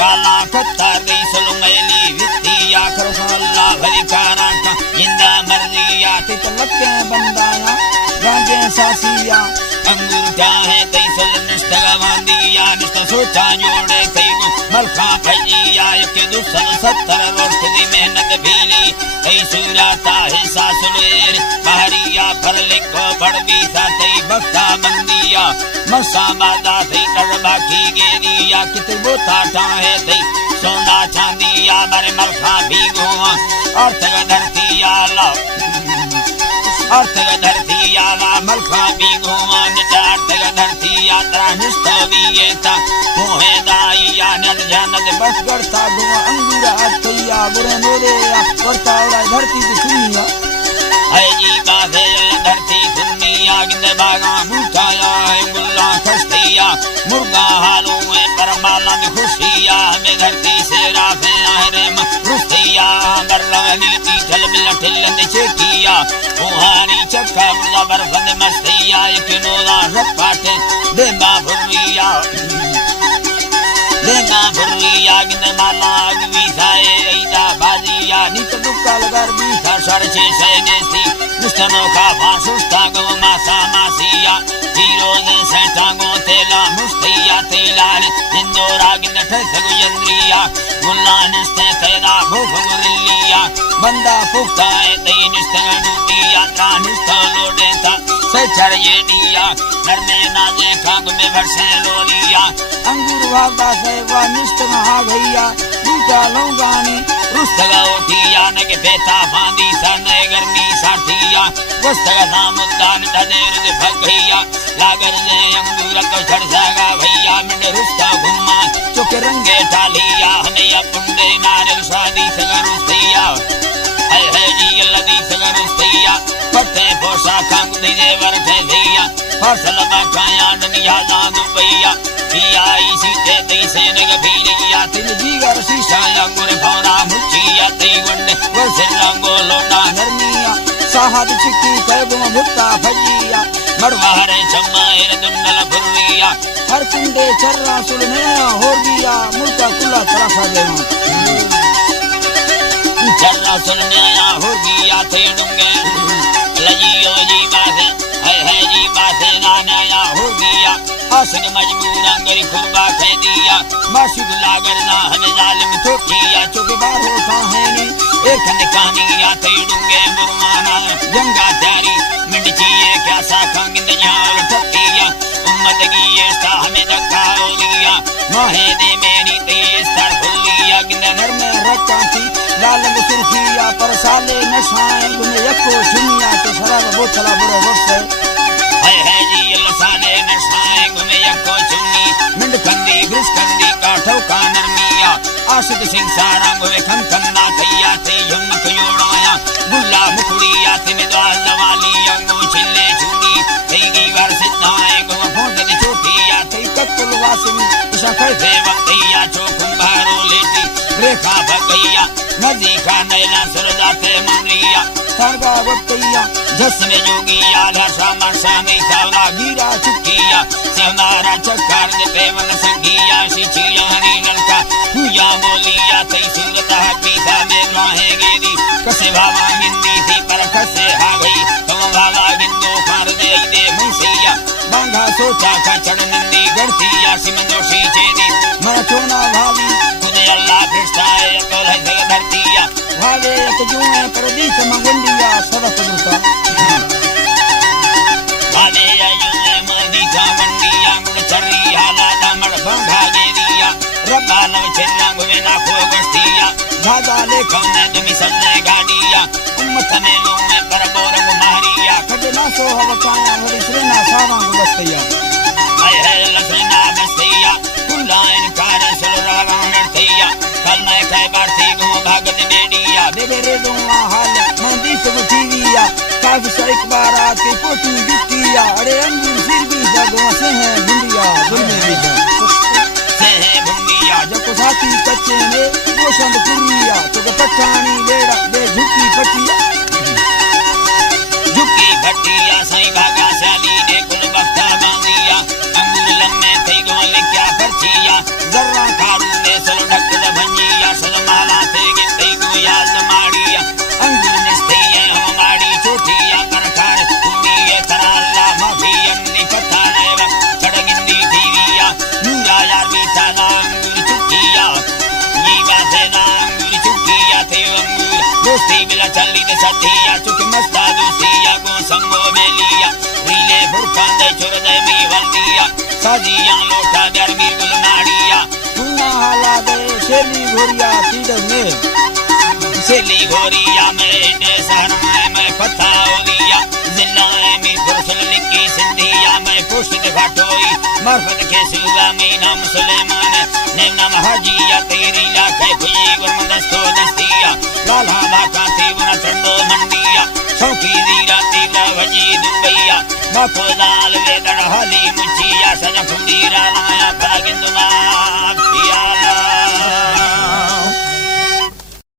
गाला कत्ता गई सुलमैली वित्तिया करो अल्लाह भली कारा का जिंदा मर्जिया ते तलके बंदाया गाजे सासिया अंगूर चाहे तई सुल निष्ठगवांदिया निष्ठ सोचा जोड़े तई को मलखा भजिया के दुसल 70 वर्ष दी मेहनत भीली तई सूराता हिस्सा सुलेर बहरिया फर लिखो बड़ भी सा तई बख्ता बंदिया मसा मादा तई करबा की गेरिया कित बोता चाहे तई सोना चांदिया मरे मलखा भीगो अर्थ धरतिया ला अर्थ धरतिया ला मलखा भीगो अर्थ धरतिया त्रा निष्ठवियता होए दाइया नद जानद बस करता गो अंगूरा अतैया बुरे मेरे करता और धरती की सुनिया है जी बात है धरती सुनिया गिंद बागा मुठाया गुल्ला खस्तिया मुर्गा हालों में परमाला में खुशिया हमें धरती से राफे आहरे रुस्तिया बरवानी ती चल बिल ठिलन चेकिया ओहानी चक्का बुला बरफंद मस्तिया एक नोला रपाटे देमा भुरिया गिंद माला अगवी साए ऐदा बाजिया नित दुक्का लगर बीसा सरचे सैनेसी निष्ठनो का फासुस्ता गो मासा मासिया हीरो ने सेठागो तेला मुस्तिया तेलाल इंदोरा गिंद ठसगु यंद्रिया गुल्ला निष्ठे तेला भूख गुरिलिया बंदा फुक्ता है तई निष्ठा डूतिया ता निष्ठा लोडेता सेचर ये दिया नरमे नाजे खाग में भरसे लोलिया अंगूर वादा से वा निष्ठ महा भैया बूटा लौगानी रुस्तगा उठिया न के बेता फांदी सा नए गर्मी साथिया वस्तगा सामुद्दान तदेर दे भगैया लागर जे अंगूर को छड़ जागा भैया मिंड रुस्ता घुमा चुके रंगे ठालिया हमें अपने नारे शादी सगा रुस्तिया है जी लदी सगा रुस्तिया पट्टे पोसा खांग दे वरठे दिया फसल बाखाया दुनिया दा दुबैया किया इसी ते तई से नग भीलिया तिल जीगर शीशाया गुरे भौरा मुचिया तई वंडे वसे रंगो लोटा नरमिया साहब चिक्की कैब में भुक्ता भजिया मरवारे चम्माएर दुन्नल फुरिया हर कुंडे चर्रा सुलने होर दिया मुल्का कुल्ला तरसा देवा चर्रा सुलने होर दिया ते डूंगे लजियो जी बासे है जी बासे नानाया हो गया आसन मजबूर अंगरी खुरबा कह दिया माशुक लागर ना हमें जालिम तो किया चुके बार होता है नी एक कहानिया तई डूंगे मुरमाना जंगा त्यारी मिंड चाहिए क्या सा खंगिंद न्याल ठकिया उम्मत की ये सा हमें धक्का हो दिया मोहे दे मेरी तेज तर फुलिया गिंद नर में रखा थी लाल सुर्खिया पर साले नशाएं गुने यको सुनिया तो शराब बोतला बुरा वक्त है जी लसाले नशाएं गुने यको सुनी मिंड कंदी घिस कंदी काठो का नरमिया आशिक सिंह सारा गुवे खन कंदा थैया ते यमक योड़ाया गुल्ला मुखड़िया ते मिदवाल दवाली अंगो छिले छुनी तेगी वार सिद्धाए गो फोंड दी छोटिया ते कत्तुल वासिनी शफर से वक्तिया चोकुम बारो लेती रेखा भगैया नदी का नैला सुरजाते मंगलिया सरगा वक्तिया जसने जोगिया धसा मरसा में सावरा गिरा चुकिया सहनारा चक्कर दे पेवन संगिया शिचिया हनी नलका हुया बोलिया तई सूरता पीसा में रहेंगे दी कसे भावा हिंदी थी पर कसे हा गई तुम भावा बिंदु फार दे मुंसिया बांधा सोचा का चढ़नंदी गढ़तिया सिमंदोशी चेदी मर चोना भावी तुझे अल्लाह फिरसाए तो है धरतिया भावे तो जुए प्रदीप मंगंडिया सबक दुसा भावे आयुए मोदी का मंडिया गुण चरी हाला दामड़ बंधा दे दिया रब्बा लव चेला गुवे ना खो गस्तिया धागा लेखों ने तुमी सन्ने गाड़िया उम्मत में लोग में पर बोरंग मारिया कदे ना सो हवकाया भरी श्रीना सावांग बस्तिया है लसना बस्तिया कुलाइन कार सलरावा नर्तिया कल मैं कई बार थी गो भागत बेडिया बेरे दुआ हाल मंदी सब टीविया काफ से एक बार आके पोटी बिटिया अरे अंगूर सिर भी जगवा से है बुंदिया दुनिया से है बुंदिया जब साथी कच्चे में वो संग पुरिया तो पठानी लेड़ा दे झुकी पटिया सही भागा शाली ने कुल बख्ता बांधिया अंगूर लम्मे थई गो ले क्या परचिया जर्रा खारू ने थे अंगूर दोस्ती बिला चली दे सतिया चुक मस्ता दोस्तिया को संगो बेलिया रीले फुरकान दे छोड़ दे मी वंदिया साजियां लोटा दरमी गुलनाड़िया सुना हाला दे शेली घोरिया तीडर में सेली घोरिया में ने सहरा में पता ओलिया जिला में फुरसल लिखी सिंधिया में पुष्ट घाटोई मरफत के सुगा में नाम सुलेमान ने नाम हाजिया तेरी लाखे फुजी गुरमदस्तो दस्तिया लाला बाका तीवरा चंडो मंडिया शौकी दीरा तीवरा भजी दुबैया बापो दाल वेदर हाली मुछिया सजा फुंडीरा लाया फागिंदुमा